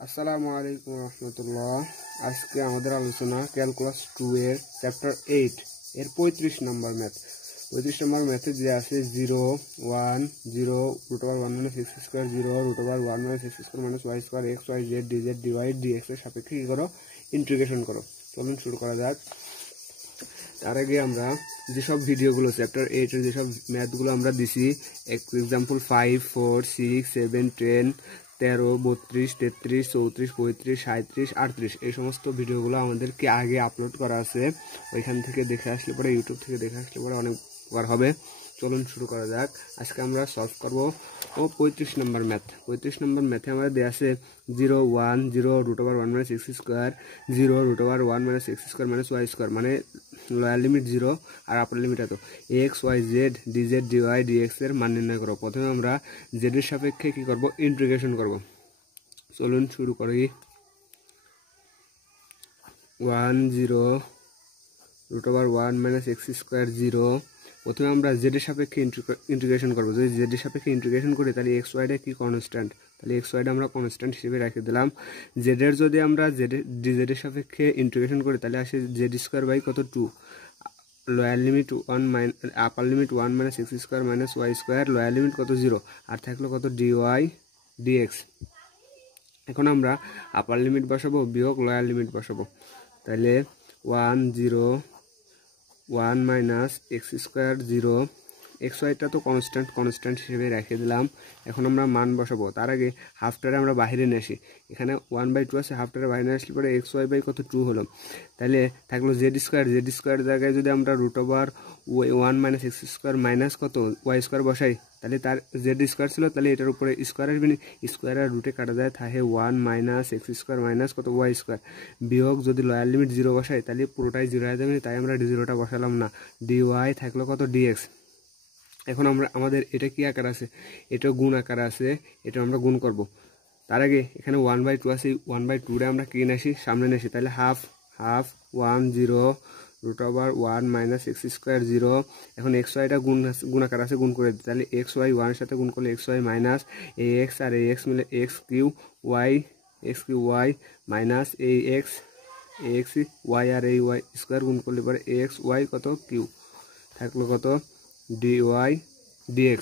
আসসালামু আলাইকুম রহমতুল্লাহ। আজকে আমাদের আলোচনা ক্যালকুলাস 2 এর চ্যাপ্টার 8 এর 35 নম্বর ম্যাথ। 35 নম্বর ম্যাথে যে আছে 0 1 0 √ 1 - x square 0 √ 1 - x square - y square x y z dz dy dx এর সাপেক্ষে কি করো, ইন্টিগ্রেশন করো। চলুন শুরু করা যাক। তার আগে আমরা যেসব ভিডিওগুলো চ্যাপ্টার 8 এর যেসব ম্যাথগুলো আমরা দিছি, এক্সাম্পল 5 4 6 7 10 13 32 33 34 35 37 38 এই সমস্ত ভিডিওগুলো আমাদেরকে আগে আপলোড করা আছে। ওইখান থেকে দেখে আসলে পরে, ইউটিউব থেকে দেখে আসলে পরে অনেক উপকার হবে। চলুন শুরু করা যাক। আজকে আমরা সলভ করব 35 নম্বর ম্যাথ। 35 নম্বর ম্যাথে আমাদের দেওয়া আছে 0 1 0 √ 1 - x square 0 √ 1 - x square - y square, মানে লোয়ার লিমিট 0 আর আপার লিমিট এত। x y z dz dy dx এর মান নির্ণয় করো। প্রথমে আমরা z এর সাপেক্ষে কি করব, ইন্টিগ্রেশন করব। চলুন শুরু করি। 1 0 √ 1 - x স্কয়ার 0। প্রথমে আমরা z এর সাপেক্ষে ইন্টিগ্রেশন করব। যদি z এর সাপেক্ষে ইন্টিগ্রেশন করি তাহলে x y টা কি কনস্ট্যান্ট, তাহলে x y টা আমরা কনস্ট্যান্ট হিসেবে রেখে দিলাম। z এর যদি আমরা dz এর সাপেক্ষে ইন্টিগ্রেশন করি তাহলে আসে z স্কয়ার বাই কত 2, লোয়ার লিমিট 1 আপার limit 1 - x square - y square, lower limit কত 0 আর থাকলো কত dy dx। এখন আমরা আপার লিমিট বসাবো বিয়োগ লোয়ার লিমিট বসাবো। তাহলে 1 0 1 - x স্কয়ার 0, x y টা তো কনস্ট্যান্ট হিসেবে রেখে দিলাম। এখন আমরা মান বসাবো। তার আগে হাফটারে আমরা বাইরে নিয়ে আসি। এখানে 1/2 আছে, হাফটারে বাইরে নিয়ে আসলে পরে x y বাই কত 2 হলো। তাহলে থাকলো z স্কয়ার জায়গায় যদি আমরা √1 - x স্কয়ার মাইনাস কত y স্কয়ার বসাই, তাহলে তার z স্কয়ার ছিল, তাহলে এটার উপরে স্কয়ার আসবে, স্কয়ার আর রুটে কাটা যায়, থাকে 1 - x স্কয়ার মাইনাস কত y স্কয়ার, বিয়োগ যদি লোয়ার লিমিট 0 বসাই তাহলে পুরোটাই 0 হয়ে যাবে, তাই আমরা d0টা বসালাম না। dy থাকলো কত dx। এখন আমাদের এটা কি আকার আছে, এটা গুণ আকার আছে, এটা আমরা গুণ করব। তার আগে এখানে 1/2 আছে, 1/2 আমরা কি নিয়ে আসি, সামনে নিয়ে আসি। তাহলে হাফ 1 0 √1 - x স্কয়ার 0। এখন x y টা গুণ আকার আছে, গুণ করে দিই। তাহলে x y 1 এর সাথে গুণ করলে x y মাইনাস ax আর ax মিলে x q y minus ax y আর এই y স্কয়ার গুণ করলে পরে ax y কত কিউ, থাকলো কত dy dx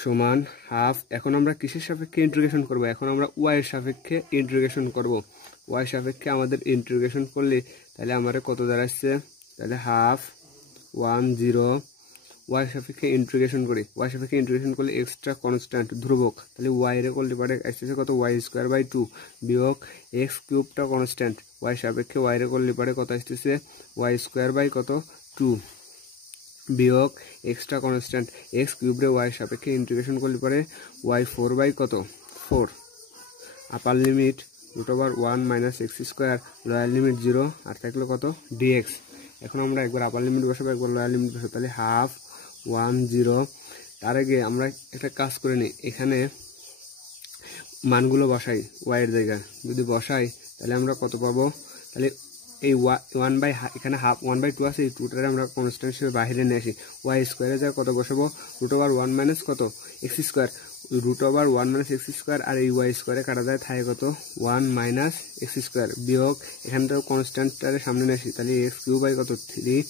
সমান হাফ। এখন আমরা কিসের সাপেক্ষে ইন্টিগ্রেশন করব, এখন আমরা y এর সাপেক্ষে ইন্টিগ্রেশন করব। y সাপেক্ষে আমাদের ইন্টিগ্রেশন করলে তাহলে আমাদের কত দাঁড়াচ্ছে, তাহলে হাফ 1 0 y সাপেক্ষে ইন্টিগ্রেশন করি। y সাপেক্ষে ইন্টিগ্রেশন করলে এক্সট্রা কনস্ট্যান্ট ধ্রুবক, তাহলে y এর করলে পারে আসছে কত y স্কয়ার বাই 2 বিয়োগ x কিউবটা কনস্ট্যান্ট, y সাপেক্ষে y এর করলে পারে কত আসছে y স্কয়ার বাই কত 2 বিয়োগ এক্সট্রা কনস্ট্যান্ট x কিউব রে y সাপেক্ষে ইন্টিগ্রেশন করলে পরে y 4 বাই কত 4, আপার limit √1 - x square, lower limit 0 আর থাকলো কত dx। এখন আমরা একবার আপার লিমিট বসাবো, একবার লোয়ার লিমিট বসাবো। তাহলে হাফ 1 0। তার আগে আমরা একটা কাজ করে নিই, এখানে মানগুলো বসাই y এর জায়গায়। যদি বসাই তাহলে আমরা কত পাবো, তাহলে এই এখানে হাফ 1/2 আছে, এই 2টারে আমরা কনস্ট্যান্ট হিসেবে বাইরে নিয়ে আসি। y স্কয়ারে যা কত বসাবো, √1 - কত x স্কয়ার, √1 - x স্কয়ার আর এই y স্কয়ারে কাটা যায়, থাকে কত 1 - x স্কয়ার বিয়োগ এখানে তো কনস্ট্যান্টটারে সামনে নিয়ে আসি, তাহলে x কিউব বাই কত 3।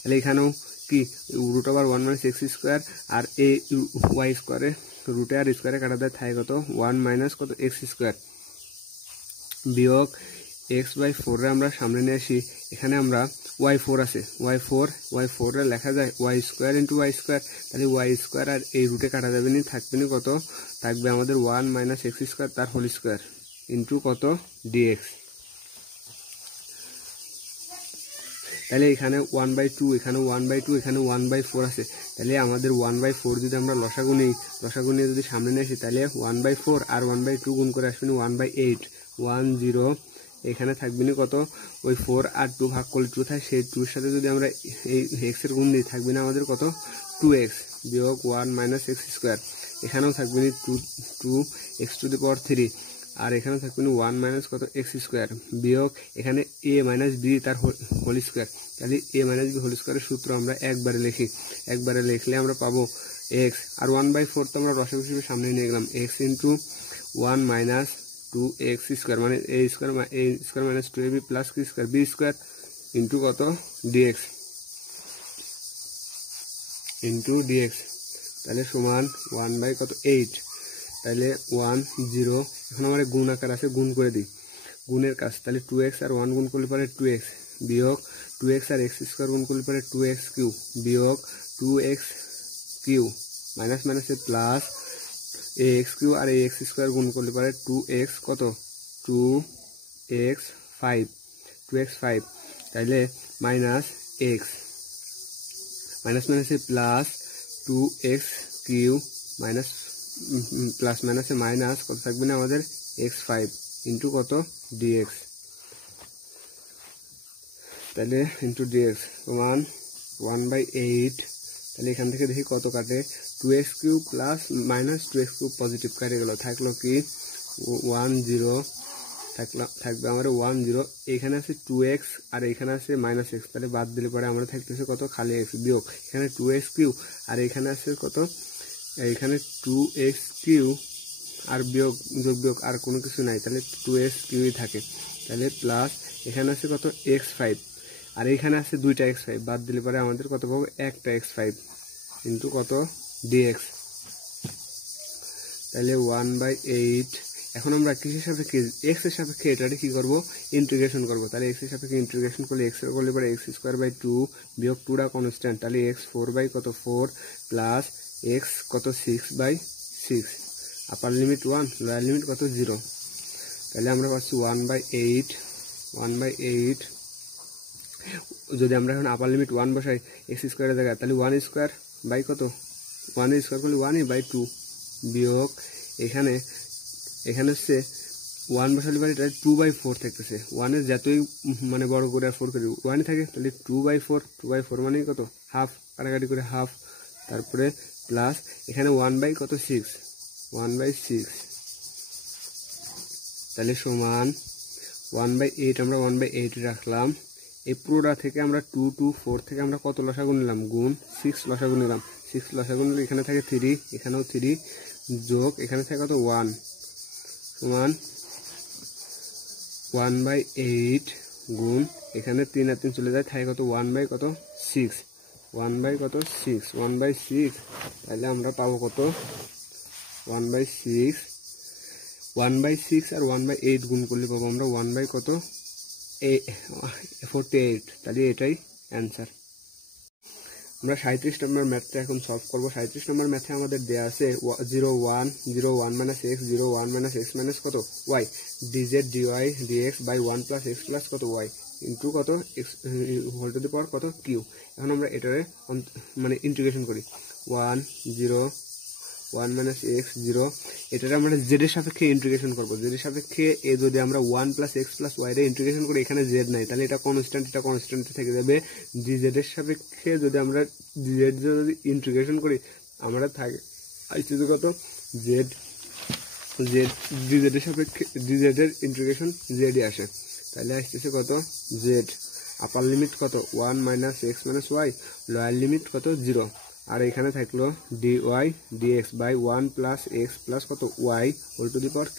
তাহলে এখানেও কি √1 - x স্কয়ার আর এই y স্কয়ারে রুটে আর স্কয়ারে কাটা যায়, থাকে কত 1 - কত x স্কয়ার বিয়োগ x/4 রে আমরা সামনে নিয়ে আসি। এখানে আমরা y4 আছে, y4 রে লেখা যায় y square into y square, তাহলে y স্কয়ার আর এই রুটে কাটা যাবে না, থাকবে না কত, থাকবে আমাদের 1 - x স্কয়ার তার হোল স্কয়ার ইন্টু কত dx। তাহলে এখানে 1/2, এখানে 1/2, এখানে 1/4 আছে, তাহলে আমাদের 1/4 যদি আমরা লসাগু নিয়ে যদি সামনে নিয়ে আসি, তাহলে 1/4 আর 1/2 গুণ করে আসবে 1/8 1 0। এখানে থাকবে না কত, ওই 4 আর 2 ভাগ করলে 2 থাকে, সেই 2 এর সাথে যদি আমরা এই x এর গুণ দিই, থাকবে না আমাদের কত 2x বিয়োগ 1 - x স্কয়ার। এখানেও থাকবে না 2x⁻³ আর এখানে থাকবে 1 - কত x স্কয়ার বিয়োগ এখানে a - b তার হোল স্কয়ার। তাহলে a - b হোল স্কয়ারের সূত্র আমরা একবারে লিখি, একবারে লিখলে আমরা পাবো এক্স আর 1/4 তো আমরা রসাগু হিসেবে সামনে নিয়ে গেলাম, x into 1 minus 2x square মানে a square minus 2ab plus কি স্কোয়ার বি স্কোয়ার ইন্টু কত ডিএক্স ইন্টু ডিএক্স, তাহলে সমান 1 কত 8, তাহলে 1 0, এখন আমার গুণ আকার আছে, গুণ করে দিই, গুণের কাজ, তাহলে 2x আর 1 গুণ করলে পরে 2x বিয়োগ 2x আর x স্কোয়ার গুণ করলে পরে 2x কিউ বিয়োগ 2x কিউ মাইনাস মাইনাসে প্লাস ax কিউ আর ax স্কোয়ার গুণ করলে পরে 2x কত 2x 5, তাহলে মাইনাস x মাইনাস মাইনাসে plus 2x q minus plus মাইনাসে মাইনাস কত থাকবে না আমাদের x5 ইন্টু কত dx, তাহলে ইন্টু dx সমান 1/8, তাহলে এখান থেকে দেখি কত কাটে 2x cube plus minus 2x cube positive কাটে গেল, থাকলো কি 1 0, থাকবে আমার 1 0, এখানে আছে 2x আর এখানে আছে মাইনাস x, তাহলে বাদ দিলে পরে আমরা থাকতেছে কত খালি x বিয়োগ এখানে 2x কিউ আর এখানে আছে কত এখানে 2x কিউ আর বিয়োগ যোগ বিয়োগ আর কোনো কিছু নাই, তাহলে 2x কিউই থাকে, তাহলে প্লাস এখানে আছে কত x5 আর এইখানে আছে দুইটা x5, বাদ দিলে পরে আমাদের কত পাবো একটা x5 ইন্টু কত dx, তাহলে 1/8। এখন আমরা কিসের সাপেক্ষে x এর সাপেক্ষে এটারে কি করব ইন্টিগ্রেশন করব, তাহলে x এর সাপেক্ষে ইন্টিগ্রেশন করলে x এর করলে পরে x² 2 বিয়োগ 2 টা কনস্ট্যান্ট, তাহলে x 4 কত 4 প্লাস x কত 6/6, আপার লিমিট 1 লোয়ার লিমিট কত 0, তাহলে আমরা পাচ্ছি 1/8 যদি আমরা এখন আপার লিমিট 1 বসাই x² এর জায়গায়, তাহলে 1² বাই কত 1² করলে 1/2 বিয়োগ এখানে হচ্ছে 1 বসালে পারে এটা 2/4 থাকতেছে, 1 এর যতই মানে বড় করে 4 করি 1 থাকে, তাহলে 2/4 মানে কত হাফ, কাটাকাটি করে হাফ, তারপরে প্লাস এখানে 1/কত 6 1/6, তাহলে সমান 1/8, আমরা 1/8 রাখলাম, এই পুরোটা থেকে আমরা 2 2 4 থেকে আমরা কত লসাগু নিলাম গুণ 6 লসাগু নিলাম, 6 লসাগু নিলে এখানে থাকে 3 এখানেও 3 যোগ এখানে থাকে কত 1 সমান 1/8 গুণ এখানে 3 আর 3 চলে যায়, থাকে কত 1/কত 6 1/কত 6 1/6, তাহলে আমরা পাবো কত 1/6 আর 1/8 গুণ করলে পাবো আমরা 1/কত 48, তাহলে এটাই অ্যান্সার। আমরা 37 নম্বর ম্যাথটা এখন সলভ করবো। 37 নম্বর ম্যাথে আমাদের দেওয়া আছে 0 1 0 1 minus x 0 1 minus x minus কত y dz dy dx by 1 plus x plus কত y ইন্টু কত x whole to the power কত q। এখন আমরা এটারে মানে ইন্টিগ্রেশন করি 1 0 1 মাইনাস x 0, এটারে আমরা z এর সাপেক্ষে ইন্টিগ্রেশন করবো, z এর সাপেক্ষে এ যদি আমরা 1 প্লাস x প্লাস y রে ইন্টিগ্রেশন করি, এখানে z নাই, তাহলে এটা কনস্ট্যান্ট, এটা কনস্ট্যান্ট থেকে যাবে, dz এর সাপেক্ষে যদি আমরা dz যদি ইন্টিগ্রেশন করি আমরা থাকে আসছে কত z dz এর সাপেক্ষে dz এর ইন্টিগ্রেশন z এ আসে, তাহলে আসছে কত z, আপার লিমিট কত 1 minus x minus y, lower limit কত 0, আর এখানে থাকলো dy dx by 1 plus x plus কত y whole to the power q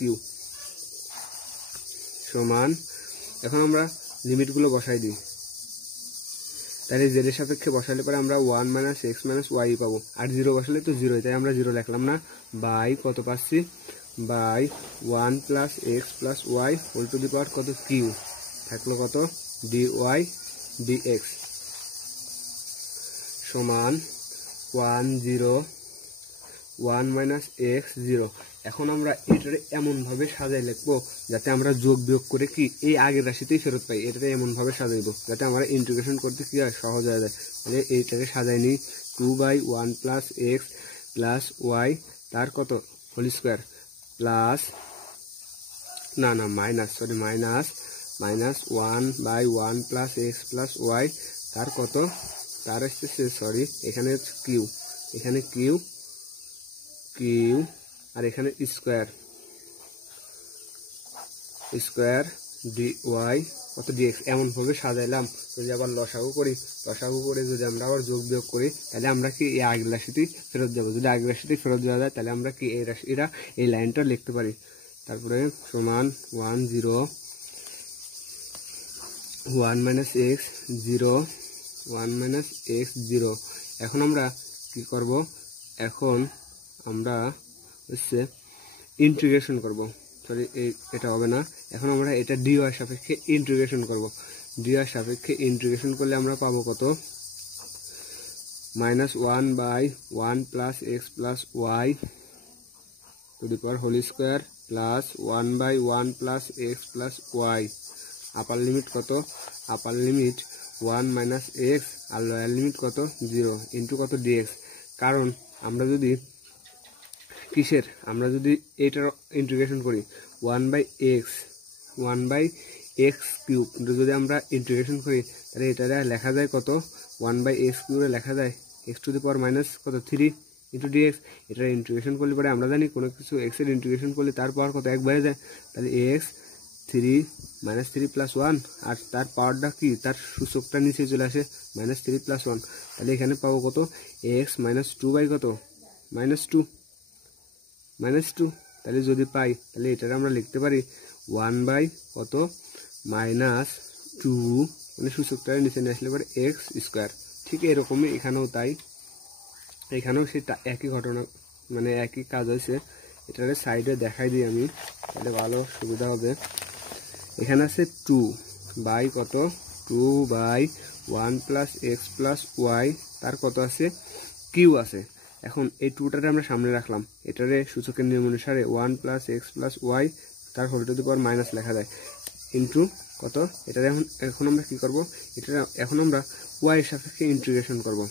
সমান, এখন আমরা লিমিটগুলো বসাই দিই, তাহলে z এর সাপেক্ষে বসালে পরে আমরা 1 মাইনাস x মাইনাস y পাবো, আর 0 বসালে তো 0, তাই আমরা 0 লিখলাম না, বাই কত পাচ্ছি by 1 plus x plus y whole to the power কত q, থাকলো কত dy dx সমান 1 0 1 মাইনাস x 0। এখন আমরা এটারে এমনভাবে সাজাই লিখবো যাতে আমরা যোগ বিয়োগ করে কি এই আগের রাশিতেই ফেরত পাই, এটারে এমনভাবে সাজাইবো যাতে আমরা ইন্টিগ্রেশন করতে কি হয় সহজ হয়ে যায়, তাহলে এইটাকে সাজাই নিই 2/1 প্লাস x প্লাস y তার কত whole square plus minus 1/1 plus x plus y তার কত তার আসছে সরি এখানে কিউ আর এখানে স্কোয়ার ডি ওয়াই কত ডিএক্স এমনভাবে সাজাইলাম। যদি আবার লসাগু করি, লসাগু করে যদি আমরা আবার যোগ বিয়োগ করি, তাহলে আমরা কি এই আগের রাশিতেই ফেরত যাবো। যদি আগের রাশিতেই ফেরত যাওয়া যায়, তাহলে আমরা কি এই রাশিটা এই লাইনটা লিখতে পারি। তারপরে সমান 1 0 1 মাইনাস এক্স 0 1 মাইনাস এক্স 0। এখন আমরা কি করব, এখন আমরা হচ্ছে ইন্টিগ্রেশন করব। সরি, এটা হবে না। এখন আমরা এটা ডি ওয়াই সাপেক্ষে ইন্টিগ্রেশন করব। ডি ওয়াই সাপেক্ষে ইন্টিগ্রেশন করলে আমরা পাবো কত, -1/1 plus x plus y to the power whole square plus 1/1 plus x plus y. Upper limit কত, আপার লিমিট 1 মাইনাস এক্স আর লোয়ার লিমিট কত 0 ইন্টু কত ডিএক্স। কারণ আমরা যদি কিসের, আমরা যদি এটার ইন্টিগ্রেশন করি 1/x কিউব, যদি আমরা ইন্টিগ্রেশন করি তাহলে এটা লেখা যায় কত, 1/x কিউবে লেখা যায় x two the power minus কত 3 ইন্টু ডিএক্স। এটার ইন্টিগ্রেশন করলে পরে আমরা জানি কোনো কিছু x এর ইন্টিগ্রেশন করলে তার পাওয়ার কত এক বাইরে যায়। তাহলে x 3 -3 প্লাস 1, আর তার পাওয়ারটা কি, তার সূচকটা নিচে চলে আসে -3 প্লাস 1। তাহলে এখানে পাবো কত, x -2 বাই কত -2। তাহলে যদি পাই, তাহলে এটা আমরা লিখতে পারি 1 বাই কত -2, মানে সূচকটা নিচে নিয়ে আসলে পরে এক্স স্কোয়ার। ঠিক এরকমই এখানেও তাই, এখানেও সেটা একই ঘটনা, মানে একই কাজ হয়েছে। এটার সাইডে দেখাই দিই আমি, তাহলে ভালো সুবিধা হবে। এখানে আছে 2 বাই কত, 2 by 1 plus x plus y, তার কত আছে কিউ আছে। এখন এই 2টারে আমরা সামনে রাখলাম, এটারে সূচকের নিয়ম অনুসারে 1 প্লাস এক্স প্লাস ওয়াই তার whole to the power minus লেখা যায় ইন্টু কত। এটারে এখন আমরা কি করব, এটা এখন আমরা ওয়াই এর সাপেক্ষে ইন্টিগ্রেশন করব।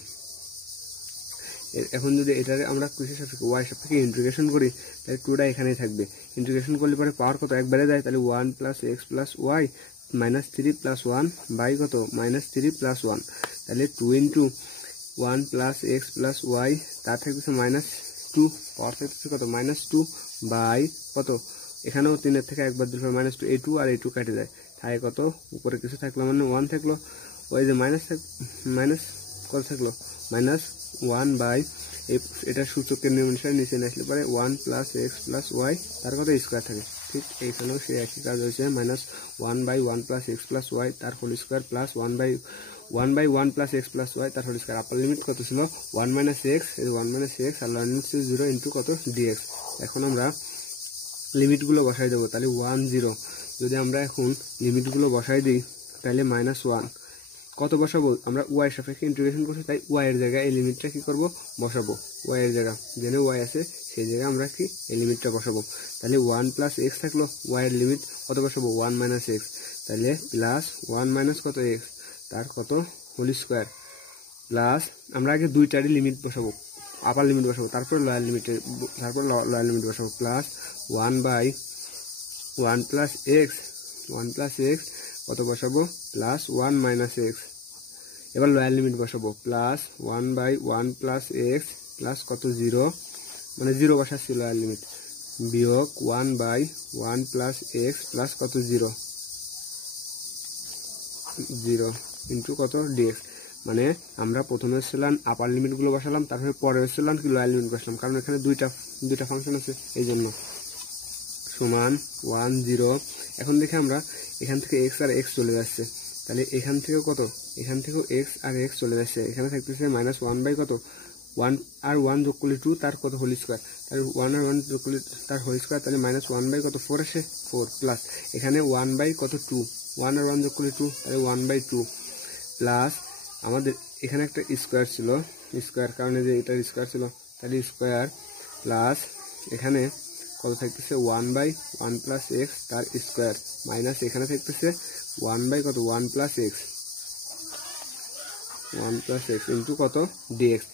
এখন যদি এটারে আমরা কিসের সাপেক্ষে, ওয়াই সাপেক্ষে ইন্টিগ্রেশন করি, তাহলে 2টা এখানেই থাকবে। ইন্টিগ্রেশন করলে পরে পাওয়ার কত এক বেড়ে যায়, তাহলে 1 plus x plus y -3 plus 1 by কত -3 প্লাস 1। তাহলে 2 into 1 plus x plus y, তার থাকতেছে -2, পাওয়ার থাকতেছে কত -2 বাই কত, এখানেও 3 থেকে একবার দিলে -2, এই 2 আর এই 2 কেটে যায়, তাই কত উপরে কিছু থাকলো মানে 1 থাকলো, ওই যে মাইনাস কত থাকলো -1 বাই এটা সূচকের নিয়ম অনুসারে নিচে নিয়ে আসলে পরে 1 প্লাস এক্স প্লাস ওয়াই তার কত স্কোয়ার থাকে। ঠিক এইখানেও সেই একই কাজ হয়েছে, -1/1 প্লাস এক্স প্লাস ওয়াই তার whole square plus 1/1 plus x plus y তার হোল স্কোয়ার। আপার লিমিট কত ছিল 1 মাইনাস এক্স, এই 1 মাইনাস এক্স আর লোয়ার লিমিট ছিল 0 ইন্টু কত ডিএক্স। এখন আমরা লিমিটগুলো বসাই দেবো, তাহলে 1 0। যদি আমরা এখন লিমিটগুলো বসাই দিই, তাহলে -1 কত বসাবো, আমরা ওয়াই এর সাপেক্ষে ইন্টিগ্রেশন করছি, তাই ওয়াই এর জায়গায় এই লিমিটটা কি করব বসাবো। ওয়াই এর জায়গা যেন ওয়াই আছে সেই জায়গায় আমরা কি এই লিমিটটা বসাবো। তাহলে 1 প্লাস এক্স থাকলো, ওয়াই এর লিমিট কত বসাবো 1 মাইনাস এক্স, তাহলে প্লাস 1 মাইনাস কত এক্স তার কত হোল স্কোয়ার প্লাস আমরা আগে দুইটারই লিমিট বসাবো, আপার লিমিট বসাবো, তারপর লোয়ার লিমিট বসাবো, প্লাস 1/1 প্লাস এক্স কত বসাবো প্লাস 1 মাইনাস এক্স। এবার লোয়ার লিমিট বসাবো, প্লাস 1/1 প্লাস এক্স প্লাস কত 0, মানে 0 বসাচ্ছি লোয়ার লিমিট, বিয়োগ 1/1 প্লাস এক্স প্লাস কত 0 ইন্টু কত ডিএক্স। মানে আমরা প্রথমে ছিলাম আপার লিমিটগুলো বসালাম, তারপরে পরে ছিলাম কি লোয়ার লিমিট বসালাম, কারণ এখানে দুইটা ফাংশন আছে এই জন্য। সমান 1 0। এখন দেখে আমরা এখান থেকে এক্স আর এক্স চলে যাচ্ছে, তাহলে এখান থেকেও কত, এখান থেকেও এক্স আর এক্স চলে যাচ্ছে, এখানে থাকতেছে -1 বাই কত 1 আর 1 যোগ করলে 2 তার কত হোল স্কোয়ার, তাহলে 1 আর 1 যোগ করলে তার হোল স্কোয়ার, তাহলে -1 বাই কত 4 আসে 4, প্লাস এখানে 1 বাই কত 2, 1 আর 1 যোগ করলে 2, তাহলে 1/2 প্লাস আমাদের এখানে একটা স্কোয়ার ছিল, স্কোয়ার কারণে যে এটার স্কোয়ার ছিল, তাহলে স্কোয়ার প্লাস এখানে কত থাকতেছে 1/1 প্লাস এক্স তার স্কোয়ার মাইনাস এখানে থাকতেছে 1 বাই কত 1 প্লাস এক্স ইন্টু কত ডিএক্স।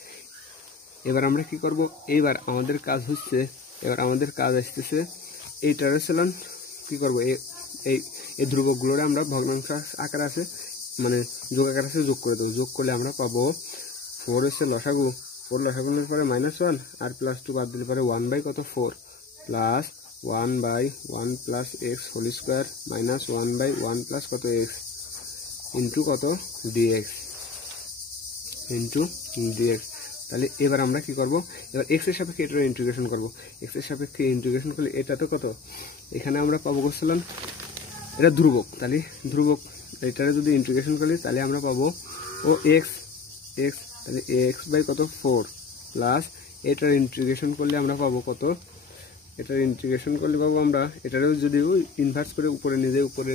এবার আমরা কি করব, এইবার আমাদের কাজ হচ্ছে, এবার আমাদের কাজ আসতেছে এইটারে ছিলাম কি করব, এই ধ্রুবকগুলোরে আমরা ভগ্নাংশ আকার আছে মানে যোগ আকার আছে যোগ করে দেবো, যোগ করলে আমরা পাবো 4 হচ্ছে লসাগু, 4 লসাগুনের পরে -1 আর +2 বাদ দিলে পরে 1 বাই কত 4 plus 1/1 plus x whole square minus 1/1 plus কত এক্স ইন্টু কত ডিএক্স ইন্টু ডিএক্স। তাহলে এবার আমরা কি করব, এবার এক্স এর সাপেক্ষে এটার ইন্টিগ্রেশন করব। এক্স এর সাপেক্ষে ইন্টিগ্রেশন করলে এটা তো কত, এখানে আমরা পাবো করছিলাম এটা ধ্রুবক, তাহলে ধ্রুবক এটারে যদি ইন্টিগ্রেশন করি তাহলে আমরা পাবো ও এক্স এক্স, তাহলে এক্স বাই কত 4 প্লাস এটার ইন্টিগ্রেশন করলে আমরা পাবো কত, এটার ইন্টিগ্রেশন করলে পাবো আমরা এটারেও যদি ইনভার্স করে উপরে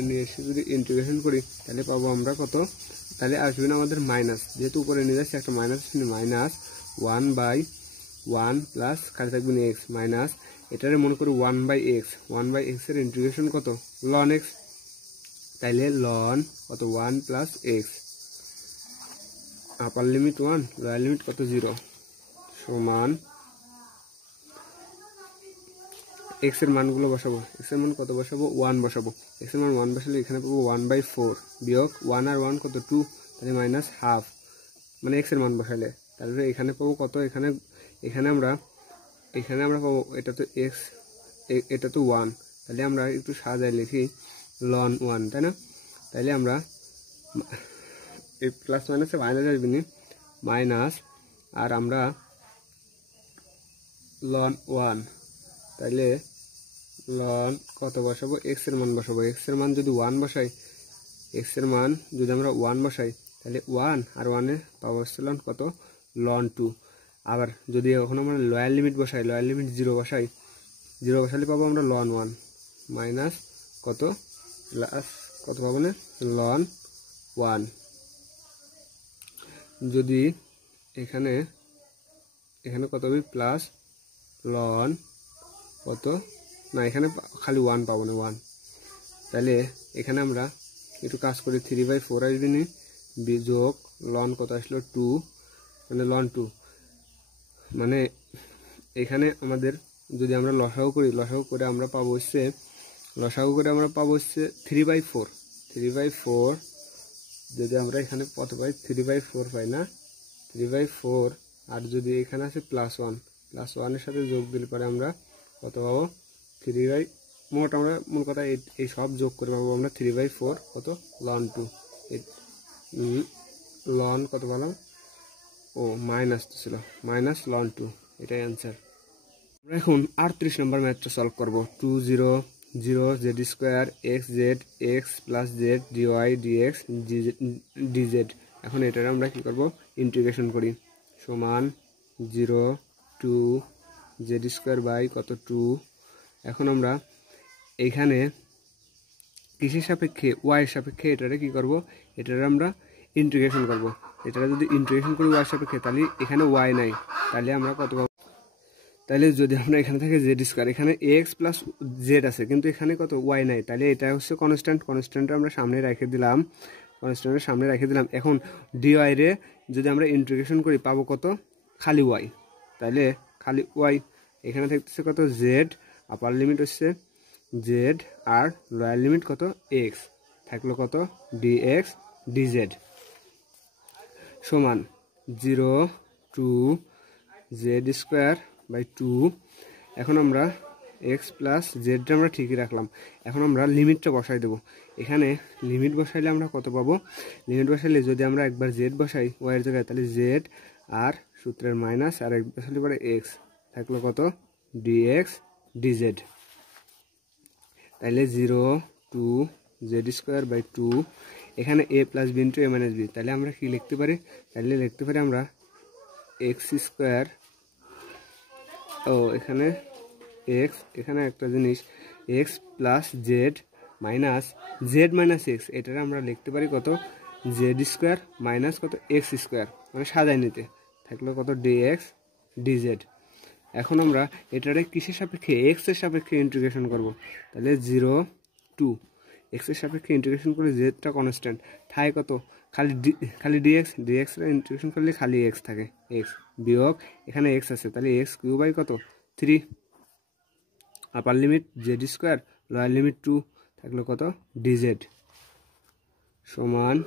নিয়ে এসে যদি ইন্টিগ্রেশন করি তাহলে পাবো আমরা কত, তাহলে আসবে না আমাদের মাইনাস, যেহেতু উপরে নিয়ে যাচ্ছে একটা মাইনাস মাইনাস 1/1 প্লাস কাছে থাকবেন এক্স মাইনাস এটারে মনে করি 1/x এর ইন্টিগ্রেশন কত লন এক্স, তাইলে লন কত 1 প্লাস এক্স আপার লিমিট 1 লোয়ার লিমিট কত 0 সমান এক্স এর মানগুলো বসাবো, এক্স এর মান কত বসাবো 1 বসাবো, এক্স এর মান 1 বসালে এখানে পাবো 1/4 বিয়োগ 1 আর 1 কত 2, তাহলে মাইনাস হাফ মানে এক্স এর মান বসালে, তাহলে এখানে পাবো কত, এখানে আমরা পাবো এটা তো এক্স এটা তো 1, তাহলে আমরা একটু সাজায় লিখি লন 1 তাই না, তাইলে আমরা এই প্লাস মাইনাসে মাইনাস আসবে না মাইনাস আর আমরা লন 1 তাইলে লন কত বসাবো এক্স এর মান বসাবো, এক্স এর মান যদি 1 বসাই এক্স এর মান যদি আমরা 1 বসাই তাহলে 1 আর 1 এ পাবো লন কত লন 2, আবার যদি এখন আমরা লয়ার লিমিট বসাই লয়ার লিমিট 0 বসালে পাবো আমরা লন 1 মাইনাস কত প্লাস কত পাবো না লন 1, যদি এখানে কত হবে প্লাস লন কত না এখানে খালি 1 পাবো না 1, তাহলে এখানে আমরা একটু কাজ করি 3/4 আসবে নি বিযোগ লন কত আসলো 2 মানে লন 2, মানে এখানে আমাদের যদি আমরা লসাগু করে আমরা পাবো হচ্ছে 3/4 যদি আমরা এখানে কত পাই 3/4 পাই না 3/4 আর যদি এখানে আছে +1 এর সাথে যোগ দিলে পরে আমরা কত পাবো 3 মোট আমরা মূল কথা এই সব যোগ করে পাবো আমরা 3/4 কত লন 2 লন কত পেলাম ও মাইনাস তো ছিল মাইনাস লন 2, এটাই অ্যান্সার। আমরা এখন 38 নম্বর ম্যাথটা সলভ করব 2 0 0 z square x z x plus z d y d x d z. এখন এটার আমরা কি করব ইন্টিগ্রেশন করি সমান 0 2 জেড স্কোয়ার বাই কত 2, এখন আমরা এইখানে কিসের সাপেক্ষে ওয়াই সাপেক্ষে এটারে কি করব এটারে আমরা ইন্টিগ্রেশন করব, এটারে যদি ইন্টিগ্রেশন করি ওয়াই সাপেক্ষে তাহলে এখানে ওয়াই নাই, তাহলে আমরা কত পাবো, তাহলে যদি আমরা এখানে থাকে জেড স্কোয়ার এখানে এক্স প্লাস জেড আছে কিন্তু এখানে কত ওয়াই নাই, তাহলে এটা হচ্ছে কনস্ট্যান্ট আমরা সামনে রেখে দিলাম, এখন ডিওয়াই রে যদি আমরা ইন্টিগ্রেশন করি পাবো কত খালি ওয়াই, তাহলে খালি ওয়াই এখানে থাকতেছে কত জেড আপার লিমিট হচ্ছে জেড আর লোয়ার লিমিট কত এক্স থাকলো কত ডিএক্স ডিজেড সমান 0 2 জেড স্কোয়ার বাই 2, এখন আমরা এক্স প্লাস জেডটা আমরা ঠিকই রাখলাম, এখন আমরা লিমিটটা বসাই দেবো, এখানে লিমিট বসাইলে আমরা কত পাবো, লিমিট বসাইলে যদি আমরা একবার জেড বসাই ওয়াইয়ের জায়গায় তাহলে জেড আর সূত্রের মাইনাস আর এক বসাইলে পরে এক্স থাকলো কত ডিএক্স ডিজেড, তাহলে 0 2 জেড স্কোয়ার বাই 2 এখানে এ প্লাস বি ইন্টু এ মাইনাস বি, তাহলে আমরা কি লিখতে পারি, তাহলে লিখতে পারি আমরা এক্স স্কোয়ার ও এখানে এক্স এখানে একটা জিনিস x plus Z minus x এটারে আমরা লিখতে পারি কত জেড স্কোয়ার মাইনাস কত এক্স স্কোয়ার মানে সাজাই নিতে থাকলো কত ডিএক্স ডিজেড। এখন আমরা এটারে কিসের সাপেক্ষে এক্স এর সাপেক্ষে ইন্টিগ্রেশন করব, তাহলে 0 2 এক্স এর সাপেক্ষে ইন্টিগ্রেশন করে জেডটা কনস্ট্যান্ট থাকে কত খালি ডিএক্স এর ইন্টিগ্রেশন করলে খালি এক্স থাকে এক্স বিয়োগ এখানে এক্স আছে তাহলে এক্স কিউব বাই কত 3 আপার limit Z square lower limit 2 থাকলো কত ডিজেড সমান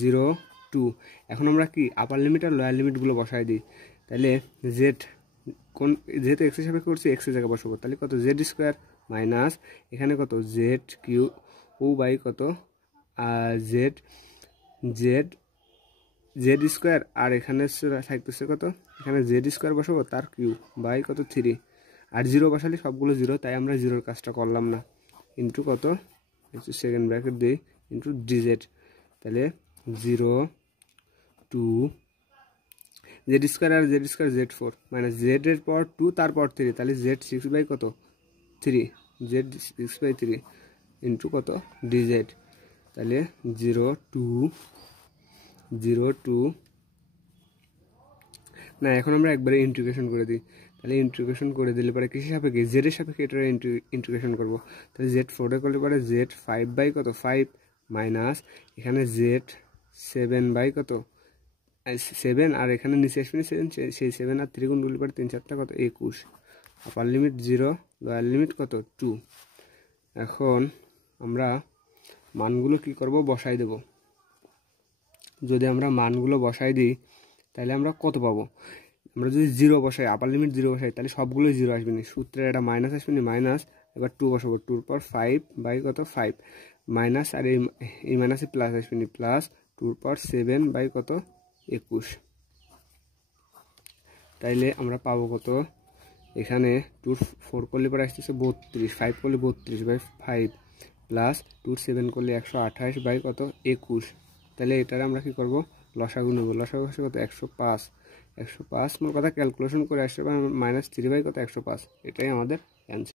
0 2, এখন আমরা কি আপার লিমিট আর লোয়ার লিমিটগুলো বসাই দিই, তাহলে জেড কোন যেহেতু এক্সের সাপেক্ষে করছি এক্সের জায়গা বসাবো, তাহলে কত জেড স্কোয়ার মাইনাস এখানে কত জেড কিউ ও বাই কত জেড জেড জেড স্কোয়ার, আর এখানে থাকতেছে কত, এখানে জেড স্কোয়ার বসাবো তার কিউ বাই কত 3, আর জিরো বসালে সবগুলো জিরো, তাই আমরা জিরোর কাজটা করলাম না, ইন্টু কত একটু সেকেন্ড ব্র্যাকেট দিই ইন্টু ডিজেড, তাহলে 0 2 জেড স্কোয়ার আর Z square Z4 minus Z এর পর 2 তারপর 3, তাহলে Z6 বাই কত 3, Z6 বাই 3 ইন্টু কত ডিজেড, তাহলে 0 2 0 2 না, এখন আমরা একবারে ইন্টিগ্রেশন করে দিই, তাহলে ইন্টিগ্রেশন করে দিলে পরে কিসের সাপেক্ষে জেডের সাপেক্ষে এটা ইন্টিগ্রেশন করবো, তাহলে Z4 করলে পরে Z5 বাই কত 5 মাইনাস এখানে Z7 বাই কত 7, আর এখানে নিচে আসবে 7, সেই 7 আর 3 গুণ করলে পরে 3 4 কত 21, আপার লিমিট 0 লোয়ার লিমিট কত 2। এখন আমরা মানগুলো কি করব বসাই দেব, যদি আমরা মানগুলো বসাই দিই তাহলে আমরা কত পাবো, আমরা যদি 0 বসাই আপার লিমিট 0 বসাই তাহলে সবগুলোই 0 আসবে না, সূত্রের একটা মাইনাস আসবে না, মাইনাস এবার 2 বসাবো, 2 পর 5 বাই কত 5 মাইনাস, আর এই মাইনাসে প্লাস আসবে না, প্লাস 2 পর 7 বাই কত 21, তাইলে আমরা পাবো কত, এখানে 2 4 করলে পরে আসতেছে 32, 5 করলে 32 বাই 5 প্লাস 2 7 করলে 128 বাই কত 21, তাহলে এটার আমরা কি করব লসাগু নেব, লসাগু আসে কত 105, 105 মোট কথা ক্যালকুলেশন করে আসছে -3 বাই কত 105, এটাই আমাদের অ্যান্সার।